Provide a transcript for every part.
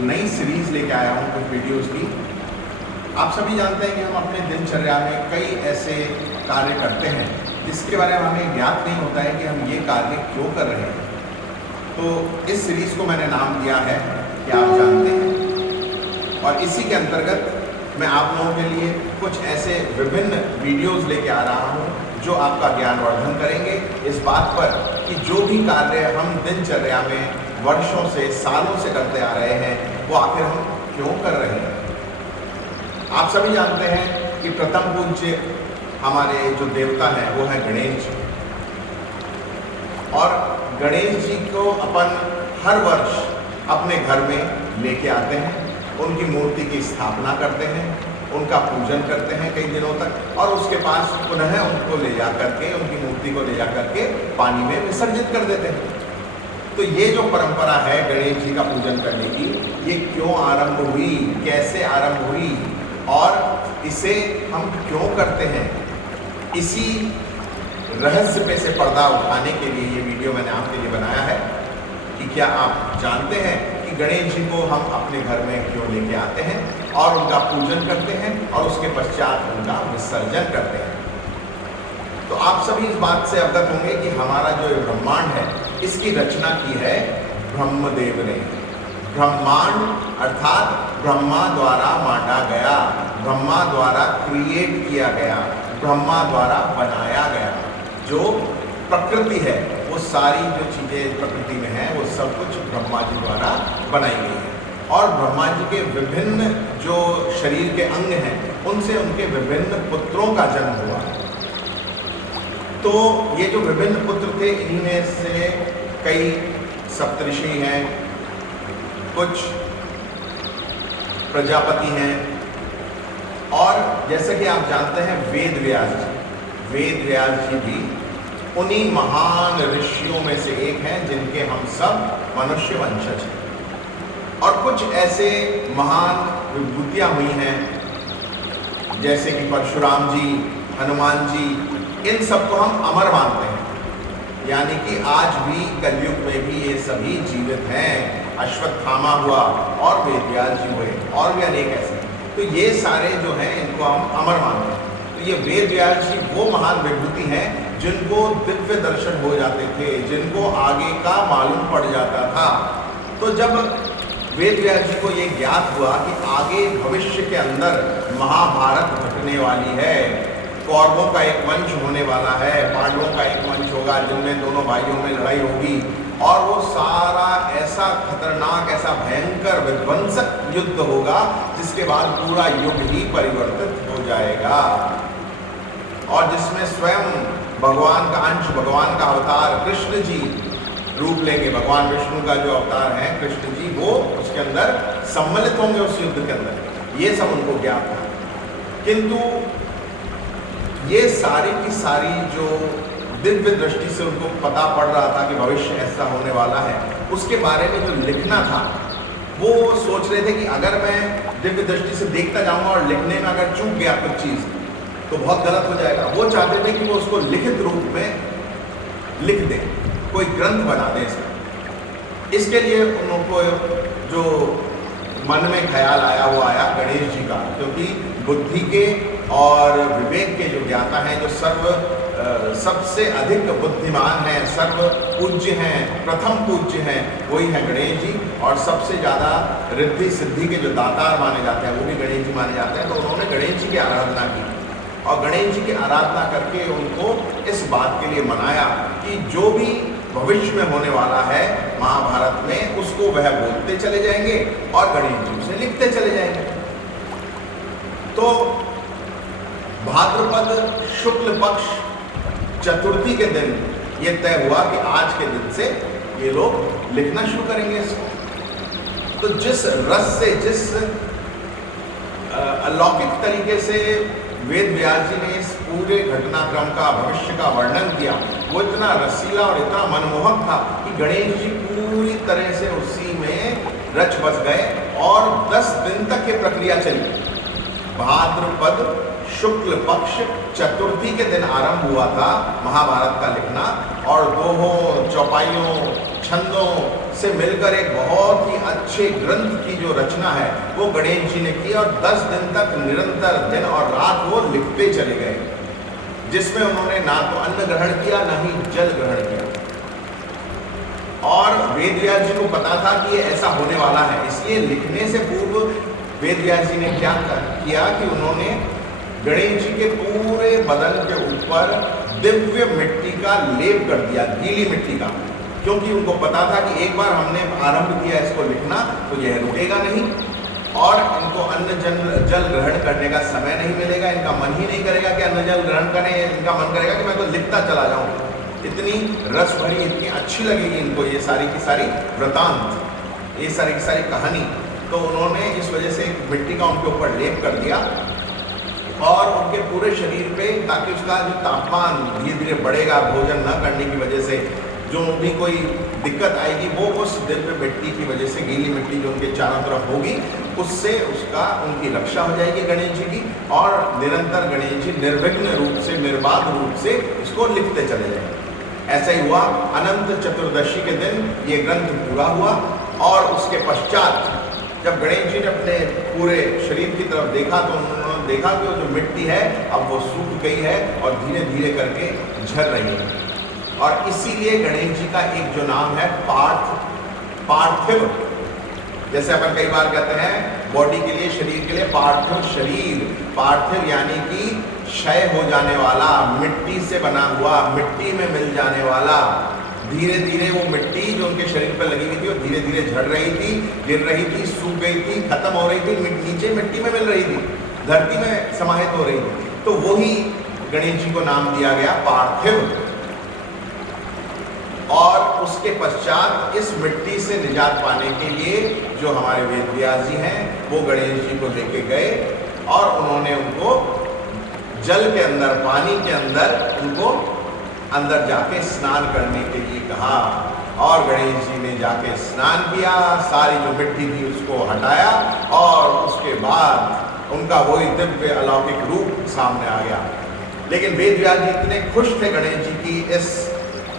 नई सीरीज़ लेके आया हूँ कुछ वीडियोस की। आप सभी जानते हैं कि हम अपने दिनचर्या में कई ऐसे कार्य करते हैं जिसके बारे में हमें ज्ञात नहीं होता है कि हम ये कार्य क्यों कर रहे हैं। तो इस सीरीज़ को मैंने नाम दिया है कि आप जानते हैं, और इसी के अंतर्गत मैं आप लोगों के लिए कुछ ऐसे विभिन्न वीडियोस लेके आ रहा हूँ जो आपका ज्ञानवर्धन करेंगे इस बात पर कि जो भी कार्य हम दिनचर्या में वर्षों से सालों से करते आ रहे हैं वो आखिर हम क्यों कर रहे हैं। आप सभी जानते हैं कि प्रथम पूज्य हमारे जो देवता हैं वो है गणेश जी, और गणेश जी को अपन हर वर्ष अपने घर में लेके आते हैं, उनकी मूर्ति की स्थापना करते हैं, उनका पूजन करते हैं कई दिनों तक, और उसके पास पुनः उनको ले जा करके उनकी मूर्ति को ले जा करके पानी में विसर्जित कर देते हैं। तो ये जो परंपरा है गणेश जी का पूजन करने की, ये क्यों आरंभ हुई, कैसे आरंभ हुई और इसे हम क्यों करते हैं, इसी रहस्य पे से पर्दा उठाने के लिए ये वीडियो मैंने आपके लिए बनाया है कि क्या आप जानते हैं कि गणेश जी को हम अपने घर में क्यों लेके आते हैं और उनका पूजन करते हैं और उसके पश्चात उनका विसर्जन करते हैं। तो आप सभी इस बात से अवगत होंगे कि हमारा जो ब्रह्मांड है इसकी रचना की है ब्रह्मदेव ने। ब्रह्मांड अर्थात ब्रह्मा द्वारा मांडा गया, ब्रह्मा द्वारा क्रिएट किया गया, ब्रह्मा द्वारा बनाया गया। जो प्रकृति है वो सारी जो चीज़ें प्रकृति में हैं वो सब कुछ ब्रह्मा जी द्वारा बनाई गई है, और ब्रह्मा जी के विभिन्न जो शरीर के अंग हैं उनसे उनके विभिन्न पुत्रों का जन्म हुआ। तो ये जो विभिन्न पुत्र थे इनमें से कई सप्तऋषि हैं, कुछ प्रजापति हैं, और जैसे कि आप जानते हैं वेद व्यास जी भी उन्हीं महान ऋषियों में से एक हैं जिनके हम सब मनुष्य वंशज हैं। और कुछ ऐसे महान विभूतियाँ हुई हैं जैसे कि परशुराम जी, हनुमान जी, इन सबको हम अमर मानते हैं, यानी कि आज भी कलयुग में भी ये सभी जीवित हैं। अश्वत्थामा हुआ और वेदव्यास जी हुए और भी अनेक ऐसे, तो ये सारे जो हैं इनको हम अमर मानते हैं। तो ये वेदव्यास जी वो महान विभूति हैं जिनको दिव्य दर्शन हो जाते थे, जिनको आगे का मालूम पड़ जाता था। तो जब वेदव्यास जी को ये ज्ञात हुआ कि आगे भविष्य के अंदर महाभारत घटने वाली है, कौरवों का एक वंश होने वाला है, पांडवों का एक वंश होगा जिनमें दोनों भाइयों में लड़ाई होगी, और वो सारा ऐसा खतरनाक, ऐसा भयंकर विध्वंसक युद्ध होगा जिसके बाद पूरा युग ही परिवर्तित हो जाएगा, और जिसमें स्वयं भगवान का अंश, भगवान का अवतार कृष्ण जी रूप लेंगे। भगवान विष्णु का जो अवतार है कृष्ण जी, वो उसके अंदर सम्मिलित होंगे उस युद्ध के अंदर। ये सब उनको ज्ञात था, किंतु ये सारी की सारी जो दिव्य दृष्टि से उनको पता पड़ रहा था कि भविष्य ऐसा होने वाला है, उसके बारे में जो लिखना था वो सोच रहे थे कि अगर मैं दिव्य दृष्टि से देखता जाऊंगा और लिखने में अगर चूक गया कुछ चीज़ तो बहुत गलत हो जाएगा। वो चाहते थे कि वो उसको लिखित रूप में लिख दें, कोई ग्रंथ बना दें इसका। इसके लिए उनको जो मन में ख्याल आया वो आया गणेश जी का, क्योंकि बुद्धि के और विवेक के जो ज्ञाता हैं, जो सबसे अधिक बुद्धिमान हैं, सर्व पूज्य हैं, प्रथम पूज्य हैं, वही है गणेश जी। और सबसे ज़्यादा रिद्धि सिद्धि के जो दातार माने जाते हैं वो भी गणेश जी माने जाते हैं। तो उन्होंने गणेश जी की आराधना की, और गणेश जी की आराधना करके उनको इस बात के लिए मनाया कि जो भी भविष्य में होने वाला है महाभारत में उसको वह बोलते चले जाएंगे और गणेश जी उसे लिखते चले जाएंगे। तो भाद्रपद शुक्ल पक्ष चतुर्थी के दिन ये तय हुआ कि आज के दिन से ये लोग लिखना शुरू करेंगे इसको। तो जिस रस से, जिस अलौकिक तरीके से वेद व्यास जी ने इस पूरे घटनाक्रम का, भविष्य का वर्णन किया, वो इतना रसीला और इतना मनमोहक था कि गणेश जी पूरी तरह से उसी में रच बस गए, और 10 दिन तक ये प्रक्रिया चली। भाद्रपद शुक्ल पक्ष चतुर्थी के दिन आरंभ हुआ था महाभारत का लिखना, और दोहों, चौपाइयों, छंदों से मिलकर एक बहुत ही अच्छे ग्रंथ की जो रचना है वो गणेश जी ने की, और 10 दिन तक निरंतर दिन और रात वो लिखते चले गए, जिसमें उन्होंने ना तो अन्न ग्रहण किया ना ही जल ग्रहण किया। और वेदव्यास जी को पता था कि ये ऐसा होने वाला है, इसलिए लिखने से पूर्व वेदव्यास जी ने क्या किया कि उन्होंने गणेश जी के पूरे बदन के ऊपर दिव्य मिट्टी का लेप कर दिया, गीली मिट्टी का, क्योंकि उनको पता था कि एक बार हमने आरंभ किया इसको लिखना तो यह रुकेगा नहीं, और इनको अन्न जल ग्रहण करने का समय नहीं मिलेगा, इनका मन ही नहीं करेगा कि अन्न जल ग्रहण करें, इनका मन करेगा कि मैं तो लिखता चला जाऊं। इतनी रस भरी, इतनी अच्छी लगेगी इनको ये सारी की सारी वृतांत, ये सारी की सारी कहानी। तो उन्होंने इस वजह से मिट्टी का उनके ऊपर लेप कर दिया और उनके पूरे शरीर पे, ताकि उसका जो तापमान धीरे धीरे बढ़ेगा भोजन न करने की वजह से, जो भी कोई दिक्कत आएगी वो उस दिव्य मिट्टी की वजह से, गीली मिट्टी जो उनके चारों तरफ होगी उससे उसका उनकी रक्षा हो जाएगी गणेश जी की, और निरंतर गणेश जी निर्विघ्न रूप से, निर्बाध रूप से इसको लिखते चले जाएंगे। ऐसा ही हुआ। अनंत चतुर्दशी के दिन ये ग्रंथ पूरा हुआ, और उसके पश्चात जब गणेश जी ने अपने पूरे शरीर की तरफ देखा तो उन्होंने देखा कि वो जो मिट्टी है अब वो सूख गई है और धीरे धीरे करके झड़ रही है। और इसीलिए गणेश जी का एक जो नाम है पार्थिव, जैसे अपन कई बार कहते हैं बॉडी के लिए, शरीर के लिए पार्थिव शरीर, पार्थिव यानी कि क्षय हो जाने वाला, मिट्टी से बना हुआ, मिट्टी में मिल जाने वाला। धीरे धीरे वो मिट्टी जो उनके शरीर पर लगी हुई थी वो धीरे धीरे झड़ रही थी, गिर रही थी, सूख गई थी, खत्म हो रही थी, नीचे मिट्टी में मिल रही थी, धरती में समाहित हो रही थी। तो वही गणेश जी को नाम दिया गया पार्थिव। और उसके पश्चात इस मिट्टी से निजात पाने के लिए जो हमारे वेदव्यास जी हैं वो गणेश जी को लेके गए, और उन्होंने उनको जल के अंदर, पानी के अंदर उनको अंदर जाके स्नान करने के लिए कहा। और गणेश जी ने जाके स्नान किया, सारी जो मिट्टी थी उसको हटाया, और उसके बाद उनका वही दिव्य अलौकिक रूप सामने आ गया। लेकिन वेदव्यास जी इतने खुश थे गणेश जी की इस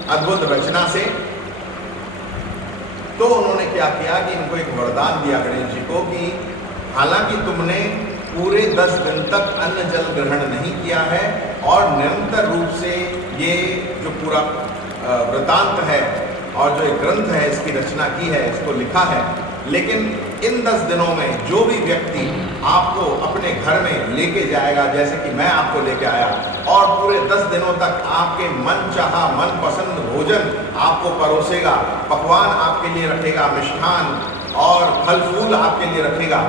अद्भुत रचना से, तो उन्होंने क्या किया कि इनको एक वरदान दिया गणेश जी को कि हालांकि तुमने पूरे 10 दिन तक अन्न जल ग्रहण नहीं किया है और निरंतर रूप से ये जो पूरा वृतांत है और जो एक ग्रंथ है इसकी रचना की है, इसको लिखा है, लेकिन इन 10 दिनों में जो भी व्यक्ति आपको अपने घर में लेके जाएगा, जैसे कि मैं आपको लेके आया, और पूरे 10 दिनों तक आपके मन चाहा, मन पसंद भोजन आपको परोसेगा, पकवान आपके लिए रखेगा, मिष्ठान और फल फूल आपके लिए रखेगा,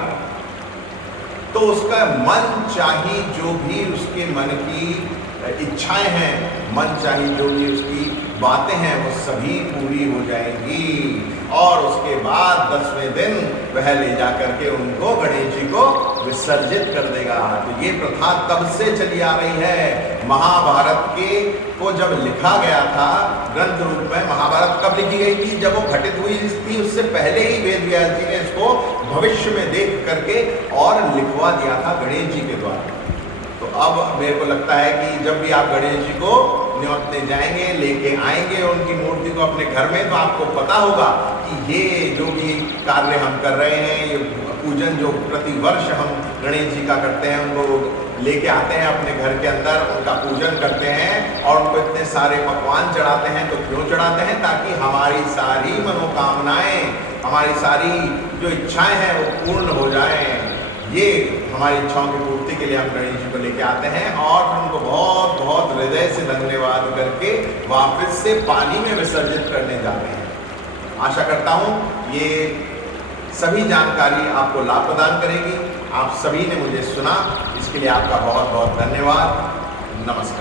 तो उसका मन चाही जो भी उसके मन की इच्छाएं हैं, मन चाही जो भी उसकी बातें हैं, वो सभी पूरी हो जाएंगी। और उसके बाद 10वें दिन वह ले जा करके उनको, गणेश जी को विसर्जित कर देगा। तो ये प्रथा कब से चली आ रही है? महाभारत के को जब लिखा गया था ग्रंथ रूप में, महाभारत कब लिखी गई थी? जब वो घटित हुई थी उससे पहले ही वेदव्यास जी ने इसको भविष्य में देख करके और लिखवा दिया था गणेश जी के द्वारा। तो अब मेरे को लगता है कि जब भी आप गणेश जी को न्योतने जाएंगे, लेके आएंगे उनकी मूर्ति को अपने घर में, तो आपको पता होगा कि ये जो भी कार्य हम कर रहे हैं, ये पूजन जो प्रतिवर्ष हम गणेश जी का करते हैं, उनको लेके आते हैं अपने घर के अंदर, उनका पूजन करते हैं और उनको इतने सारे पकवान चढ़ाते हैं। तो क्यों चढ़ाते हैं? ताकि हमारी सारी मनोकामनाएं, हमारी सारी जो इच्छाएं हैं वो पूर्ण हो जाएं। ये हमारी इच्छाओं की पूर्ति के लिए हम गणेश जी को लेके आते हैं और उनको बहुत बहुत हृदय से धन्यवाद करके वापस से पानी में विसर्जित करने जाते हैं। आशा करता हूँ ये सभी जानकारी आपको लाभ प्रदान करेगी। आप सभी ने मुझे सुना, इसके लिए आपका बहुत बहुत धन्यवाद। नमस्कार।